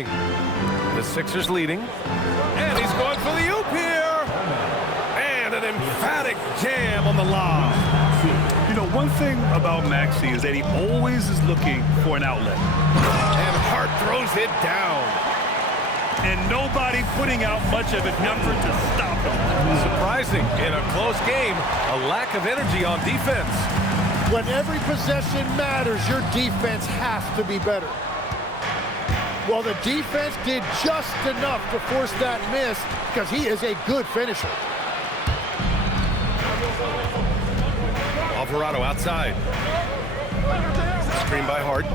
The Sixers leading. And he's going for the oop here. And an emphatic jam on the lob. You know, one thing about Maxey is that he always is looking for an outlet. And Hart throws it down. And nobody putting out much of an effort to stop him. Surprising, in a close game, a lack of energy on defense. When every possession matters, your defense has to be better. Well, the defense did just enough to force that miss because he is a good finisher. Alvarado outside. Screen by Hart.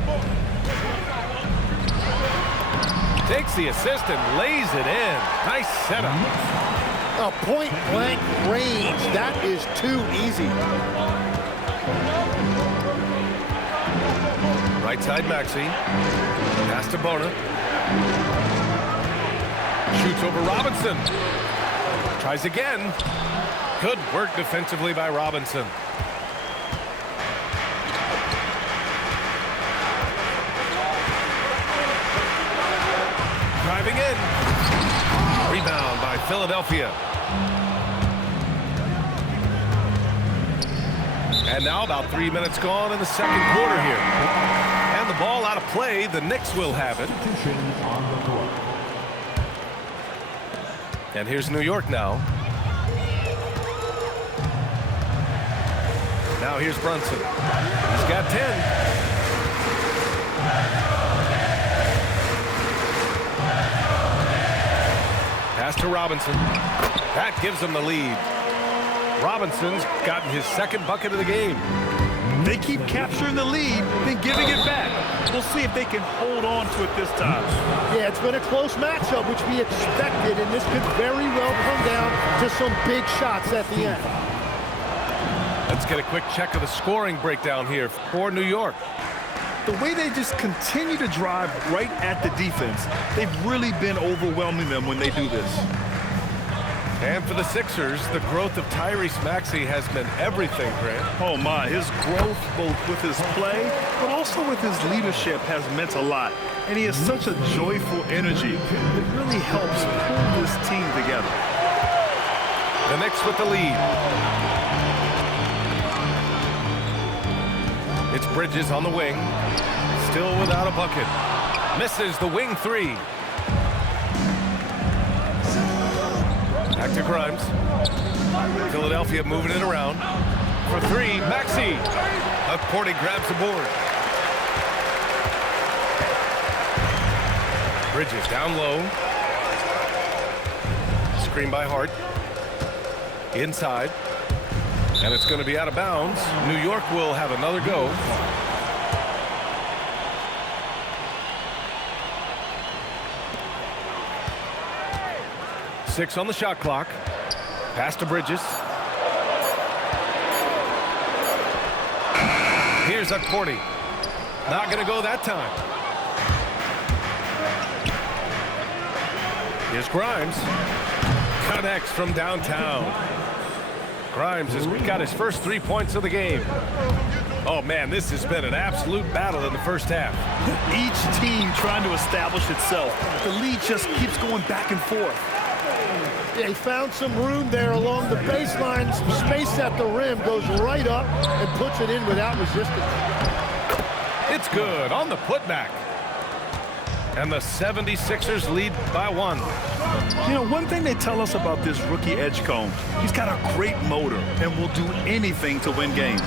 Takes the assist and lays it in. Nice setup. A point-blank range. That is too easy. Right side Maxey. Pass to Bona. Shoots over Robinson. Tries again. Good work defensively by Robinson. Driving in. Rebound by Philadelphia. And now about 3 minutes gone in the second quarter here. And the ball out of play. The Knicks will have it. And here's New York now. Now here's Brunson. He's got 10. Pass to Robinson. That gives him the lead. Robinson's gotten his second bucket of the game. They keep capturing the lead, then giving it back. We'll see if they can hold on to it this time. Yeah, it's been a close matchup, which we expected, and this could very well come down to some big shots at the end. Let's get a quick check of the scoring breakdown here for New York. The way they just continue to drive right at the defense, they've really been overwhelming them when they do this. And for the Sixers, the growth of Tyrese Maxey has been everything, Grant. Oh my, his growth both with his play, but also with his leadership has meant a lot. And he has such a joyful energy. It really helps pull this team together. The Knicks with the lead. It's Bridges on the wing. Still without a bucket. Misses the wing three. Back to Grimes. Philadelphia moving it around. For three, Maxey. Porty grabs the board. Bridges down low. Screen by Hart. Inside. And it's going to be out of bounds. New York will have another go. Six on the shot clock. Pass to Bridges. Here's Porty. Not going to go that time. Here's Grimes. Connects from downtown. Grimes has got his first 3 points of the game. Oh, man, this has been an absolute battle in the first half. Each team trying to establish itself. The lead just keeps going back and forth. They found some room there along the baseline. Some space at the rim, goes right up and puts it in without resistance. It's good on the putback. And the 76ers lead by one. You know, one thing they tell us about this rookie Edgecombe, he's got a great motor and will do anything to win games.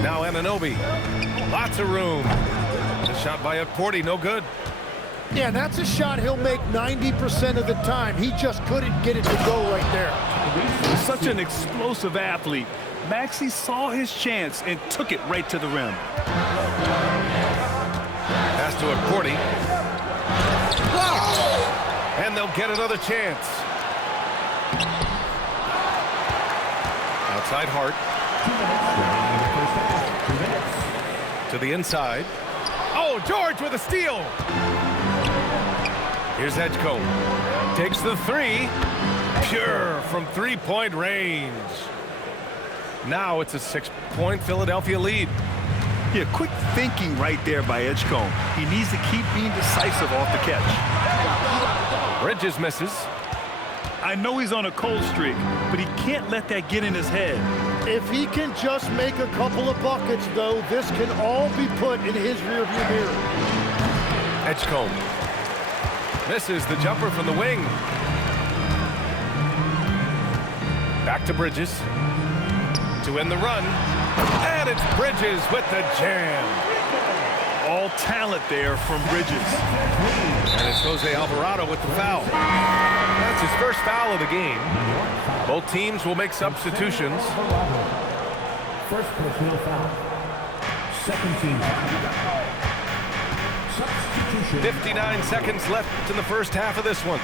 Now Anunoby. Lots of room. The shot by Porty, no good. Yeah, that's a shot he'll make 90% of the time. He just couldn't get it to go right there. Such an explosive athlete. Maxey saw his chance and took it right to the rim. Pass to Porty. And they'll get another chance. Outside Hart. To the inside. Oh, George with a steal. Here's Edgecombe. Takes the three. Pure from three-point range. Now it's a 6-point Philadelphia lead. Yeah, quick thinking right there by Edgecombe. He needs to keep being decisive off the catch. Bridges misses. I know he's on a cold streak, but he can't let that get in his head. If he can just make a couple of buckets, though, this can all be put in his rearview mirror. Edgecombe misses the jumper from the wing. Back to Bridges to end the run. And it's Bridges with the jam. All talent there from Bridges. And it's Jose Alvarado with the foul. That's his first foul of the game. Both teams will make substitutions. First personal foul. Second team foul. Substitution. 59 seconds left in the first half of this one.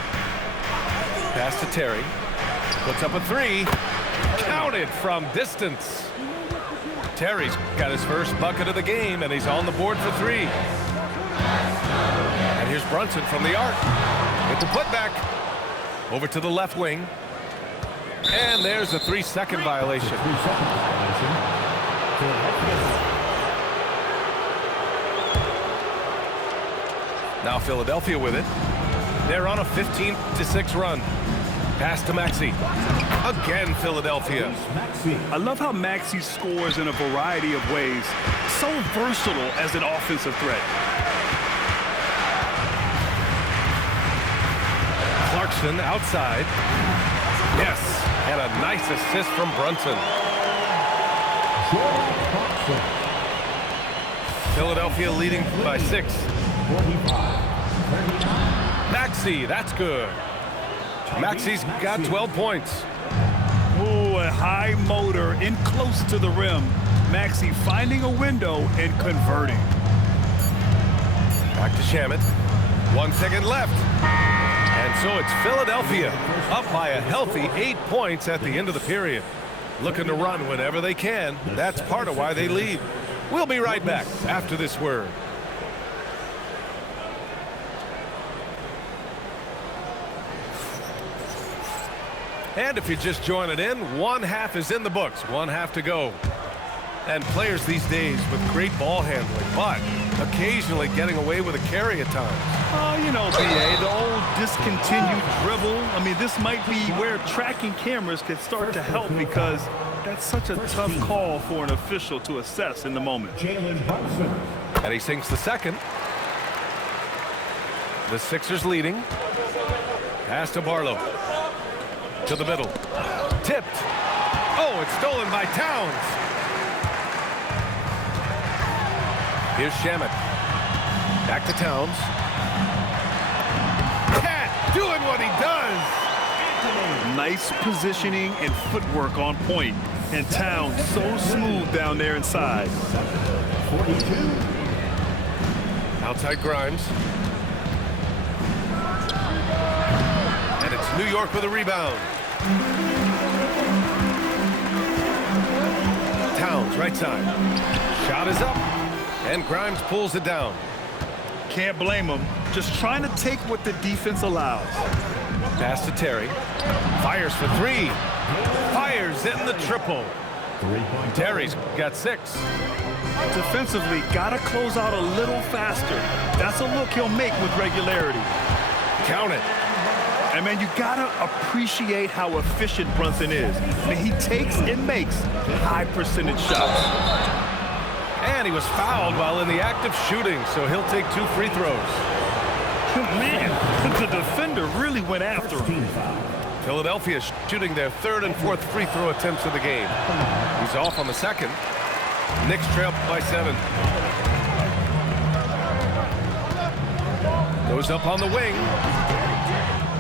Pass to Terry. Puts up a three. Counted from distance. Terry's got his first bucket of the game, and he's on the board for three. And here's Brunson from the arc with the putback. Over to the left wing. And there's a 3-second violation. 3-second violation. Now Philadelphia with it. They're on a 15-6 run. Pass to Maxey. Again, Philadelphia. I love how Maxey scores in a variety of ways. So versatile as an offensive threat. Clarkson outside. Yes, and a nice assist from Brunson. Philadelphia leading by 6. 45. Maxey, that's good. Maxey's got 12 points. Ooh, a high motor in close to the rim. Maxey finding a window and converting. Back to Shamet. 1 second left. And so it's Philadelphia up by a healthy 8 points at the end of the period. Looking to run whenever they can. That's part of why they lead. We'll be right back after this word. And if you're just joining in, one half is in the books, one half to go. And players these days with great ball handling, but occasionally getting away with a carry at times. Oh, you know, BA, the old discontinued dribble. I mean, this might be where tracking cameras could start to help because that's such a tough call for an official to assess in the moment. Jalen Brunson. And he sinks the second. The Sixers leading. Pass to Barlow. To the middle. Tipped. Oh, it's stolen by Towns. Here's Shamet. Back to Towns. Cat doing what he does. Nice positioning and footwork on point. And Towns so smooth down there inside. 42. Outside Grimes. And it's New York with a rebound. Towns, right side. Shot is up. And Grimes pulls it down. Can't blame him. Just trying to take what the defense allows. Pass to Terry. Fires for three. Fires in the triple. Terry's got 6. Defensively, gotta close out a little faster. That's a look he'll make with regularity. Count it. And man, you gotta appreciate how efficient Brunson is. I mean, he takes and makes high percentage shots. And he was fouled while in the act of shooting, so he'll take 2 free throws. Man, the defender really went after him. Philadelphia shooting their 3rd and 4th free throw attempts of the game. He's off on the second. Knicks trail by 7. Goes up on the wing.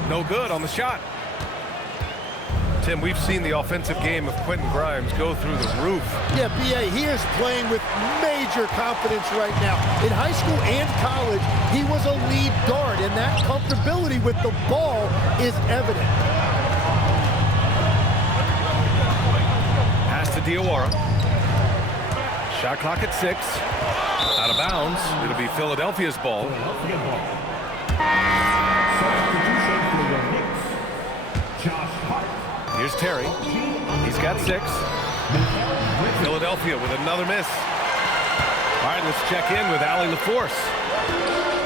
No good on the shot. Tim, we've seen the offensive game of Quentin Grimes go through the roof. Yeah, B.A., he is playing with major confidence right now. In high school and college, he was a lead guard, and that comfortability with the ball is evident. Pass to Diawara. Shot clock at 6. Out of bounds. It'll be Philadelphia's ball. Here's Terry. He's got 6. Philadelphia with another miss. All right, let's check in with Allie LaForce.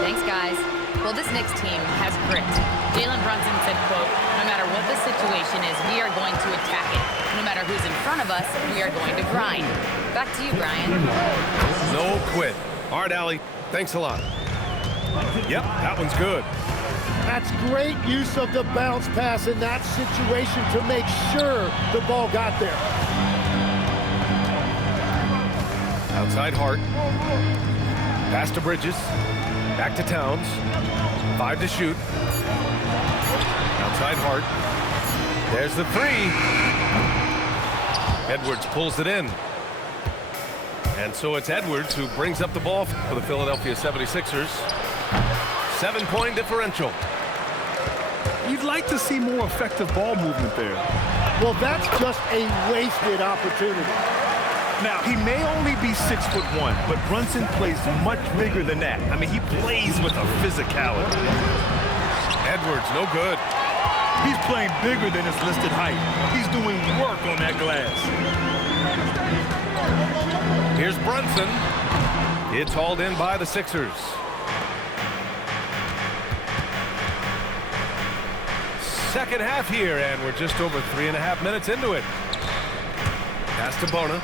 Thanks, guys. Well, this Knicks team has grit. Jalen Brunson said, quote, "No matter what the situation is, we are going to attack it. No matter who's in front of us, we are going to grind." Back to you, Brian. No quit. All right, Allie, thanks a lot. Yep, that one's good. That's great use of the bounce pass in that situation to make sure the ball got there. Outside Hart. Pass to Bridges. Back to Towns. 5 to shoot. Outside Hart. There's the three. Edwards pulls it in. And so it's Edwards who brings up the ball for the Philadelphia 76ers. 7-point differential. You'd like to see more effective ball movement there. Well, that's just a wasted opportunity. Now, he may only be 6'1", but Brunson plays much bigger than that. I mean, he plays with a physicality. Edwards, no good. He's playing bigger than his listed height. He's doing work on that glass. Here's Brunson. It's hauled in by the Sixers. Second half here, and we're just over 3.5 minutes into it. Pass to Bona,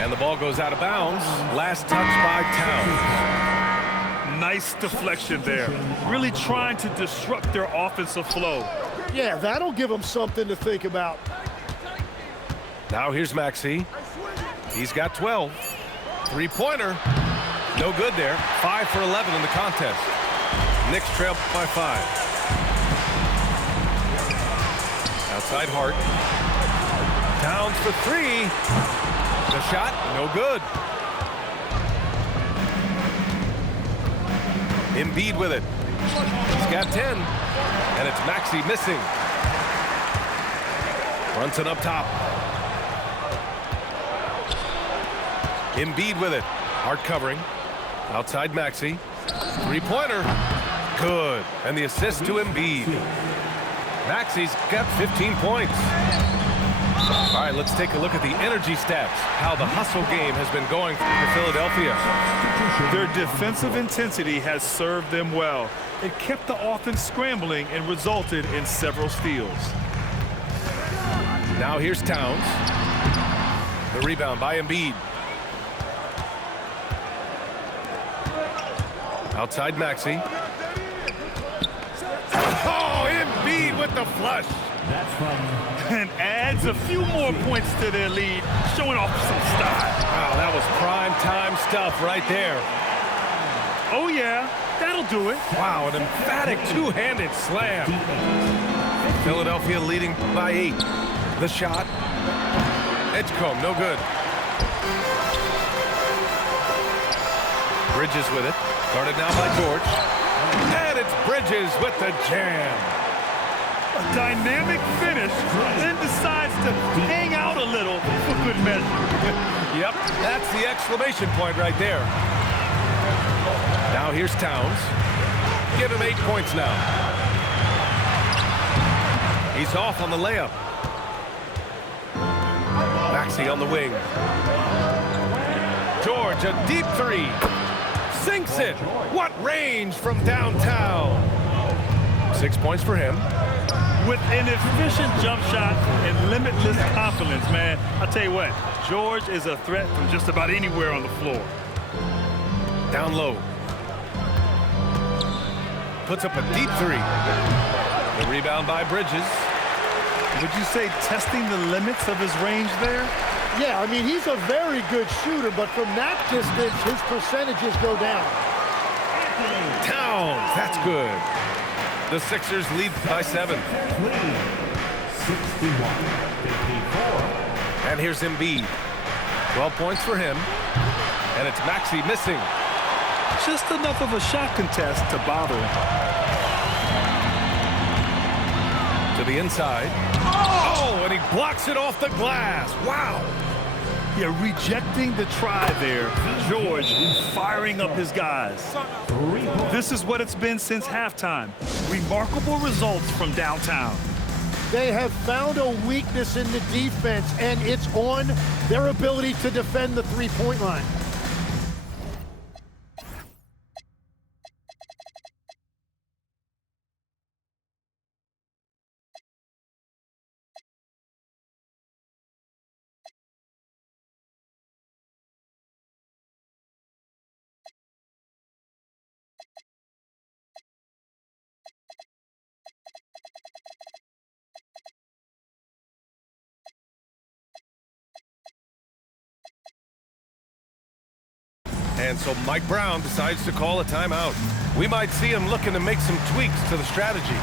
and the ball goes out of bounds. Last touch by Towns. Nice deflection there. Really trying to disrupt their offensive flow. Yeah, that'll give them something to think about. Now here's Maxey. He's got 12. Three-pointer. No good there. 5 for 11 in the contest. Knicks trail by 5. Outside Hart. Towns for 3. The shot, no good. Embiid with it. He's got 10. And it's Maxey missing. Brunson up top. Embiid with it. Hart covering. Outside Maxey. Three-pointer. Good. And the assist to Embiid. Maxey's got 15 points. All right, let's take a look at the energy stats. How the hustle game has been going for Philadelphia. Their defensive intensity has served them well. It kept the offense scrambling and resulted in several steals. Now here's Towns. The rebound by Embiid. Outside Maxey. Oh, Embiid with the flush. That's from And adds a few more points to their lead, showing off some style. Wow, that was prime time stuff right there. Oh, yeah, that'll do it. Wow, an emphatic two-handed slam. Philadelphia leading by 8. The shot. Edgecombe, no good. Bridges with it. Guarded now by George. And it's Bridges with the jam. A dynamic finish, then decides to hang out a little for good measure. Yep, that's the exclamation point right there. Now here's Towns. Give him 8 points now. He's off on the layup. Maxey on the wing. George, a deep 3. Sinks it. What range from downtown. 6 points for him. With an efficient jump shot and limitless confidence, man, I'll tell you what, George is a threat from just about anywhere on the floor. Down low. Puts up a deep 3. The rebound by Bridges. Would you say testing the limits of his range there? Yeah, I mean, he's a very good shooter, but from that distance, his percentages go down. Towns, that's good. The Sixers lead by 7. 61, 54. And here's Embiid. 12 points for him. And it's Maxey missing. Just enough of a shot contest to bother him. To the inside. Oh, and he blocks it off the glass. Wow. Yeah, rejecting the try there. George firing up his guys. This is what it's been since halftime. Remarkable results from downtown. They have found a weakness in the defense, and it's on their ability to defend the three-point line. And so Mike Brown decides to call a timeout. We might see him looking to make some tweaks to the strategy.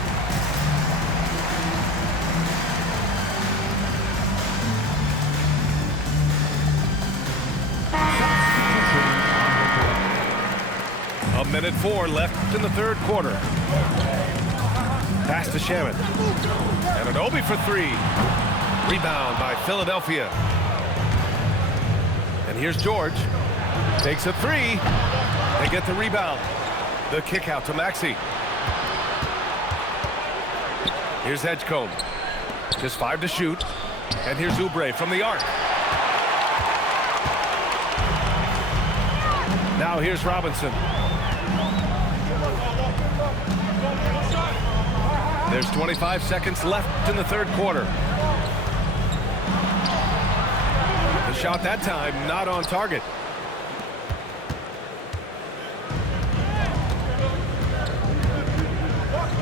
A minute 4 left in the third quarter. Pass to Shaman. And an Obi for 3. Rebound by Philadelphia. And here's George. Takes a 3. They get the rebound. The kick out to Maxey. Here's Edgecombe. Just 5 to shoot. And here's Oubre from the arc. Now here's Robinson. There's 25 seconds left in the third quarter. The shot that time not on target.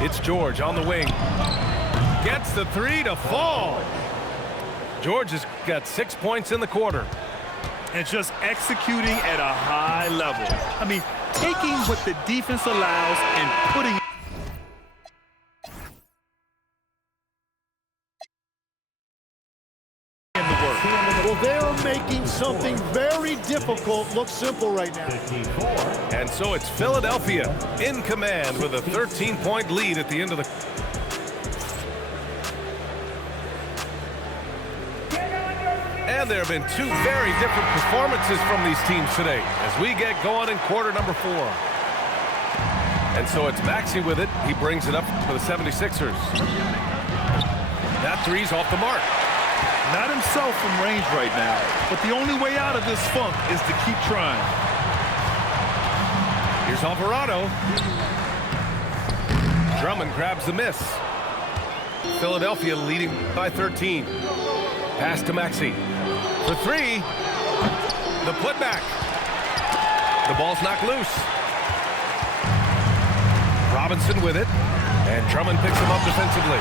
It's George on the wing. Gets the 3 to fall. George has got 6 points in the quarter. And just executing at a high level. I mean, taking what the defense allows and putting in the work. Well, they're making something very difficult look simple right now. And so it's Philadelphia in command with a 13-point lead at the end of the... And there have been 2 very different performances from these teams today as we get going in quarter number 4. And so it's Maxey with it. He brings it up for the 76ers. That 3's off the mark. not himself from range right now, but the only way out of this funk is to keep trying. Here's Alvarado. Drummond grabs the miss. Philadelphia leading by 13. Pass to Maxey. For 3. The putback. The ball's knocked loose. Robinson with it. And Drummond picks him up defensively.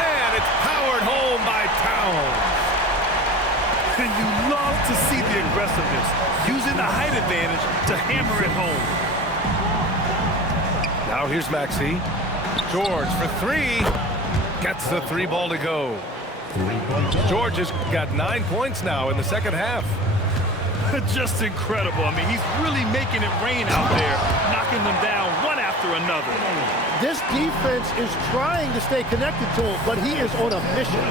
And it's powered home by Towns. And you love to see the aggressiveness, using the height advantage to hammer it home. Now here's Maxey. George for 3. Gets the 3 ball to go. George has got 9 points now in the second half. Just incredible. I mean, he's really making it rain out there, knocking them down one after another. This defense is trying to stay connected to him, but he is on a mission.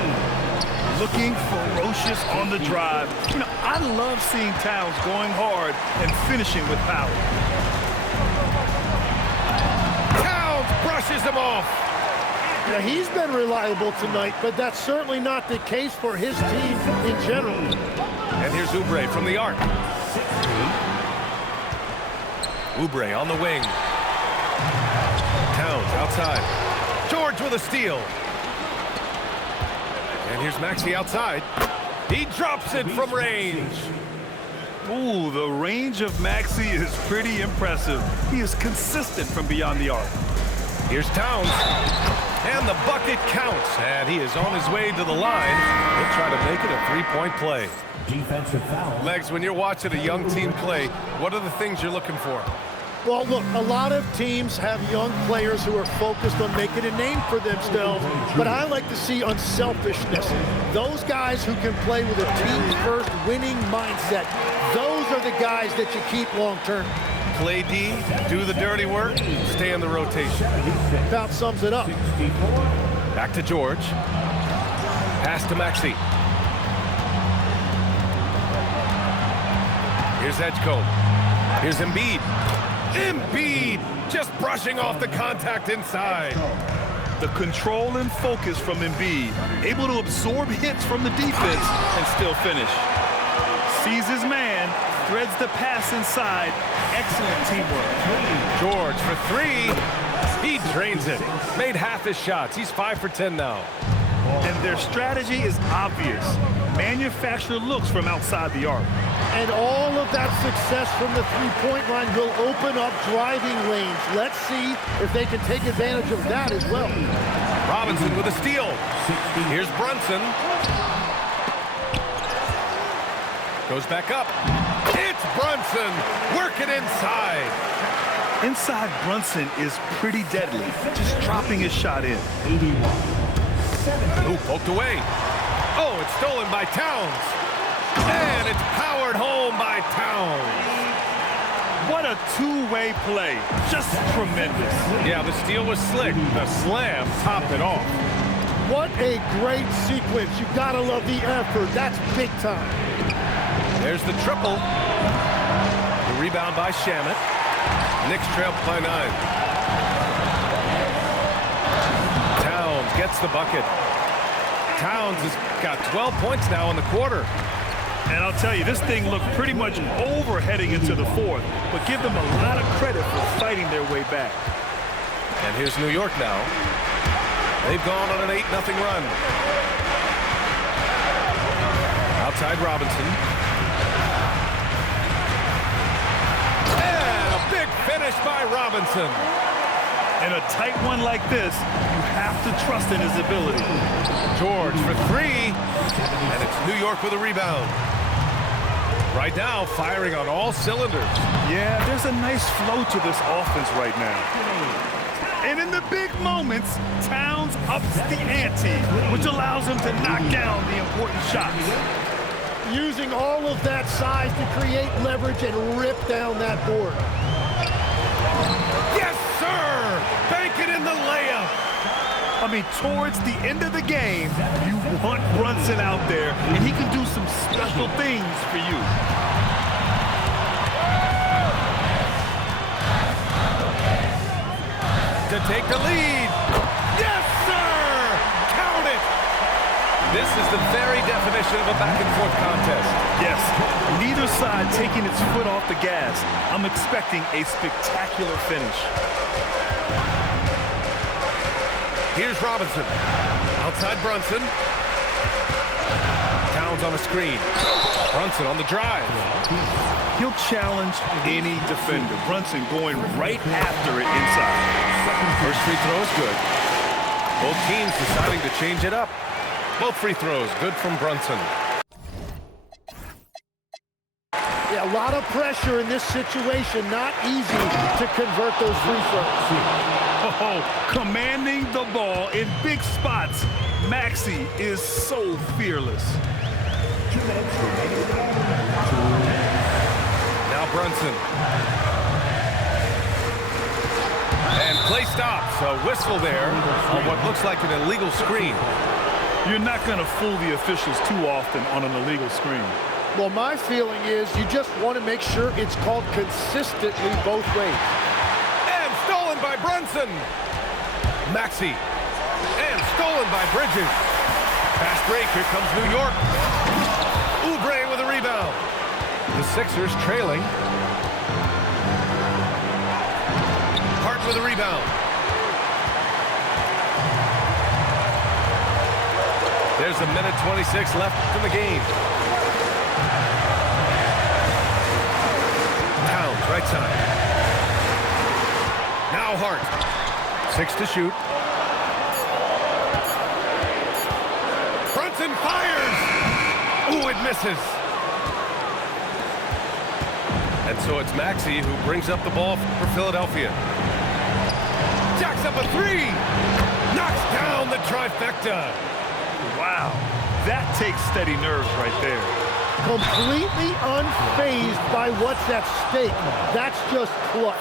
Looking ferocious on the drive. You know, I love seeing Towns going hard and finishing with power. Towns brushes him off. Now, he's been reliable tonight, but that's certainly not the case for his team in general. And here's Oubre from the arc. Oubre on the wing. Towns outside. George with a steal. And here's Maxey outside. He drops it from range. Ooh, the range of Maxey is pretty impressive. He is consistent from beyond the arc. Here's Towns. And the bucket counts. And he is on his way to the line. He'll try to make it a 3-point play. Defensive foul. Legs, when you're watching a young team play, what are the things you're looking for? Well, look, a lot of teams have young players who are focused on making a name for themselves, but I like to see unselfishness. Those guys who can play with a team-first winning mindset, those are the guys that you keep long-term. Play D, do the dirty work, stay in the rotation. About sums it up. Back to George. Pass to Maxey. Here's Edgecombe. Here's Embiid. Embiid just brushing off the contact inside. The control and focus from Embiid, able to absorb hits from the defense and still finish. Sees his man, threads the pass inside. Excellent teamwork. George for 3. He drains it. Made half his shots. He's 5 for 10 now. And their strategy is obvious. Manufacture looks from outside the arc. And all of that success from the three-point line will open up driving lanes. Let's see if they can take advantage of that as well. Robinson with a steal. Here's Brunson. Goes back up. It's It's Brunson working inside. Inside Brunson is pretty deadly, just dropping his shot in. 81. Ooh, poked away. Oh, it's stolen by Towns. And it's powered home by Towns. What a two-way play. Just tremendous. Yeah, the steal was slick. The slam topped it off. What a great sequence. You gotta love the effort. That's big time. There's the triple. The rebound by Shamet. Knicks trail by 9. Towns gets the bucket. Towns has got 12 points now in the quarter. And I'll tell you, this thing looked pretty much over heading into the fourth, but give them a lot of credit for fighting their way back. And here's New York now. They've gone on an 8-0 run. Outside Robinson. And a big finish by Robinson. In a tight one like this, you have to trust in his ability. George for 3. And it's New York with a rebound. Right now, firing on all cylinders. Yeah, there's a nice flow to this offense right now. And in the big moments, Towns ups the ante, which allows him to knock down the important shots. Using all of that size to create leverage and rip down that board. Yes, sir! Bank it in the layup. I mean, towards the end of the game, you want Brunson out there, and he can do some special things for you. To take the lead. Yes, sir! Count it! This is the very definition of a back-and-forth contest. Yes, neither side taking its foot off the gas. I'm expecting a spectacular finish. Here's Robinson. Outside Brunson. Towns on the screen. Brunson on the drive. He'll challenge any defender. Brunson going right after it inside. First free throw is good. Both teams deciding to change it up. Both free throws good from Brunson. Yeah, a lot of pressure in this situation. Not easy to convert those free throws. Oh, commanding the ball in big spots. Maxey is so fearless. Now Brunson. And play stops. A whistle there on what looks like an illegal screen. You're not going to fool the officials too often on an illegal screen. Well, my feeling is you just want to make sure it's called consistently both ways. And stolen by Brunson. Maxey. And stolen by Bridges. Fast break. Here comes New York. Oubre with a rebound. The Sixers trailing. Hart with a rebound. There's a minute 26 left in the game. Towns, right side. Now Hart. 6 to shoot. Brunson fires! Ooh, it misses. And so it's Maxey who brings up the ball for Philadelphia. Jacks up a 3! Knocks down the trifecta. Wow, that takes steady nerves right there. Completely unfazed by what's at stake. That's just clutch.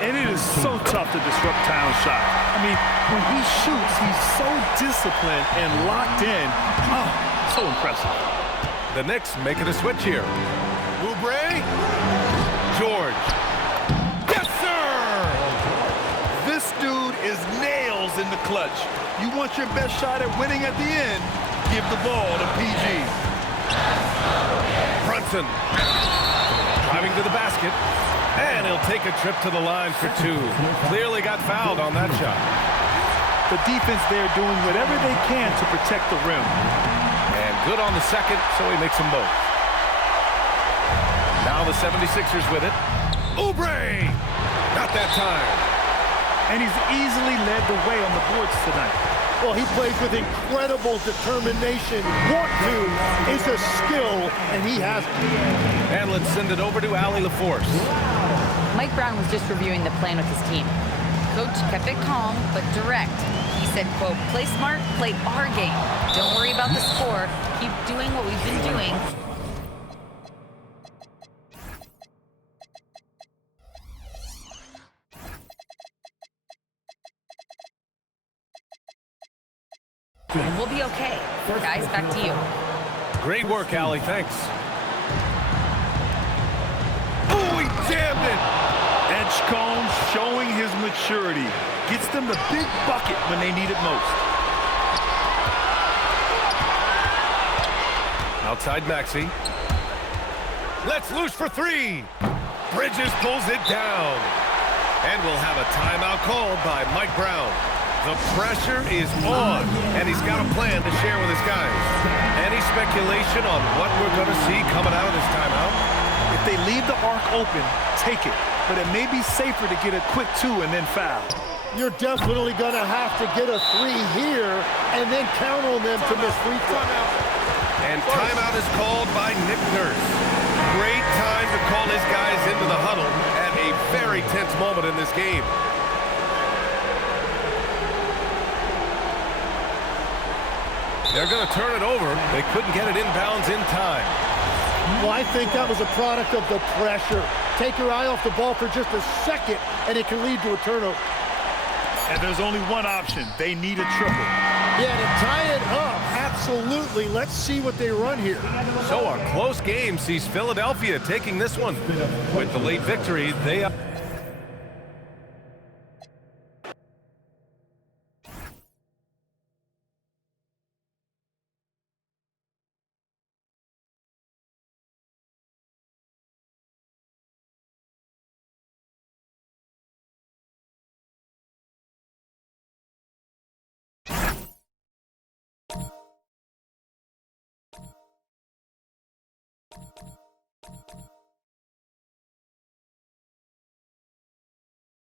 And it is so tough to disrupt Towns' shot. I mean, when he shoots, he's so disciplined and locked in. Oh, so impressive. The Knicks making a switch here. Oubre. George. Yes, sir! This dude is nails in the clutch. You want your best shot at winning at the end, give the ball to PG. Brunson driving to the basket, and he'll take a trip to the line for 2. Clearly got fouled on that shot. The defense there doing whatever they can to protect the rim. And good on the second, so he makes them both. Now the 76ers with it. Oubre! Not that time. And he's easily led the way on the boards tonight. Well, he plays with incredible determination. Want to is a skill, and he has it. And let's send it over to Allie LaForce. Mike Brown was just reviewing the plan with his team. Coach kept it calm but direct. He said, quote, play smart, play our game. Don't worry about the score. Keep doing what we've been doing. And we'll be okay. Guys, back to you. Great work, Allie. Thanks. Oh, he jammed it. Edgecombe showing his maturity. Gets them the big bucket when they need it most. Outside Maxey. Let's loose for three. Bridges pulls it down. And we'll have a timeout called by Mike Brown. The pressure is on, and he's got a plan to share with his guys. Any speculation on what we're going to see coming out of this timeout? If they leave the arc open, take it. But it may be safer to get a quick two and then foul. You're definitely going to have to get a three here and then count on them to miss free throw. And timeout is called by Nick Nurse. Great time to call his guys into the huddle at a very tense moment in this game. They're going to turn it over. They couldn't get it inbounds in time. Well, I think that was a product of the pressure. Take your eye off the ball for just a second, and it can lead to a turnover. And there's only one option. They need a triple. Yeah, to tie it up, absolutely. Let's see what they run here. So a close game sees Philadelphia taking this one. With the late victory, they